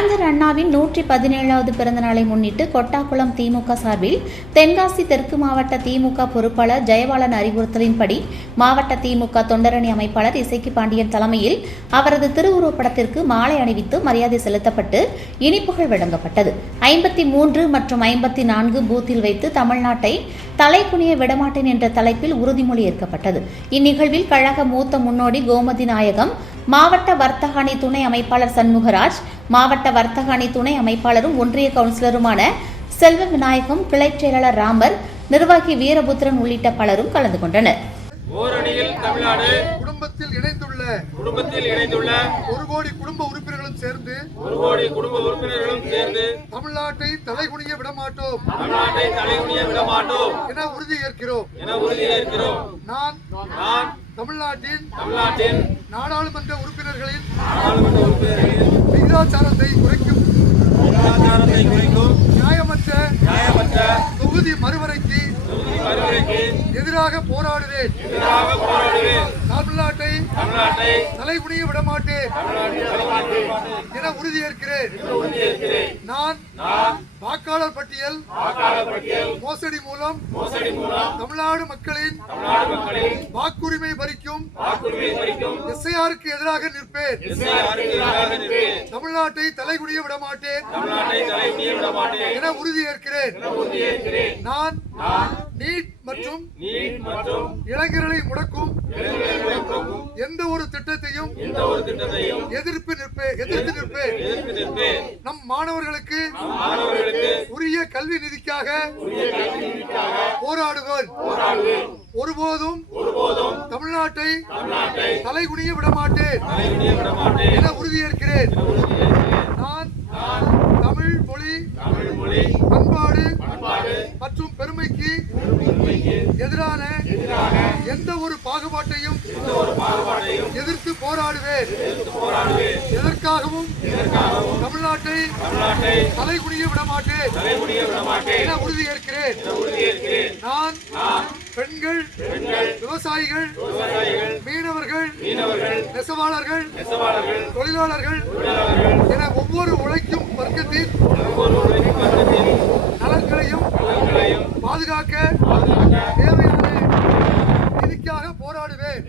அறிஞர் அண்ணாவின் 117வது பிறந்த நாளை முன்னிட்டு கொட்டாக்குளம் திமுக சார்பில் தென்காசி தெற்கு மாவட்ட திமுக பொறுப்பாளர் ஜெயபாலன் அறிவுறுத்தலின்படி மாவட்ட திமுக தொண்டரணி அமைப்பாளர் இசைக்கு பாண்டியன் தலைமையில் அவரது திருவுருவப்படத்திற்கு மாலை அணிவித்து மரியாதை செலுத்தப்பட்டு இனிப்புகள் வழங்கப்பட்டது. 53 மற்றும் 54 பூத்தில் வைத்து தமிழ்நாட்டை தலைக்குனிய விடமாட்டேன் என்ற தலைப்பில் உறுதிமொழி ஏற்கப்பட்டது. இந்நிகழ்வில் கழக மூத்த முன்னோடி கோமதி நாயகம், மாவட்ட வர்த்தக அணி துணை அமைப்பாளர் சண்முகராஜ், மாவட்ட வர்த்தக அணி துணை அமைப்பாளரும் ஒன்றிய கவுன்சிலருமான செல்வ விநாயகம், கிளைச் செயலாளர் ராமர், நிர்வாகி வீரபுத்திரன் உள்ளிட்ட பலரும் கலந்து கொண்டனர். ஓரணியில் தமிழ்நாடு குடும்பத்தில் இணைந்துள்ள 1 கோடி குடும்ப உறுப்பினர்களும் சேர்ந்து தமிழ்நாட்டை தலைகுனிய விடமாட்டோம் என உறுதியேற்கிறோம். நான் தமிழ்நாட்டின் நாடாளுமன்ற உறுப்பினர்களின் விகிதாச்சாரத்தை குறைக்கும் நியாயமற்ற தொகுதி மறுவரைக்கு எதிராக போராடுவேன். தமிழ்நாட்டை தலைகுனிய விடமாட்டேன் என உறுதியேற்கிறேன். நான் வாக்காளர் பட்டியல் மோசடி மூலம் தமிழ்நாடு மக்களின் வாக்குரிமை பறிக்கும் எஸ்ஐஆருக்கு எதிராக நிற்பேன். தமிழ்நாட்டை தலைகுனிய விடமாட்டேன் என உறுதியேற்கிறேன். நான் நீட் மற்றும் இளைஞர்களை முடக்கும் எந்த ஒரு திட்டத்தையும் எதிர்த்து நிற்பேன். நம் மாணவர்களுக்கு உரிய கல்வி நிதிக்காக போராடுவேன். ஒருபோதும் தமிழ்நாட்டை தலைகுனிய விடமாட்டேன் என உறுதியேற்கிறேன். நான் தமிழ் மொழி பண்பாடு மற்றும் பெருமைக்கு எதிரான எந்த ஒரு பாகுபாட்டையும் எதிர்த்து போராடுவேன். எதற்காகவும் தமிழ்நாட்டை தலைகுனிய விடமாட்டேன் என உறுதியேற்கிறேன். நான் பெண்கள், விவசாயிகள், மீனவர்கள், நெசவாளர்கள், தொழிலாளர்கள் என ஒவ்வொரு உழைக்கும் வர்க்கத்தின் நலன்களையும் பாதுகாக்க தேவையான நிதிக்காக போராடுவேன்.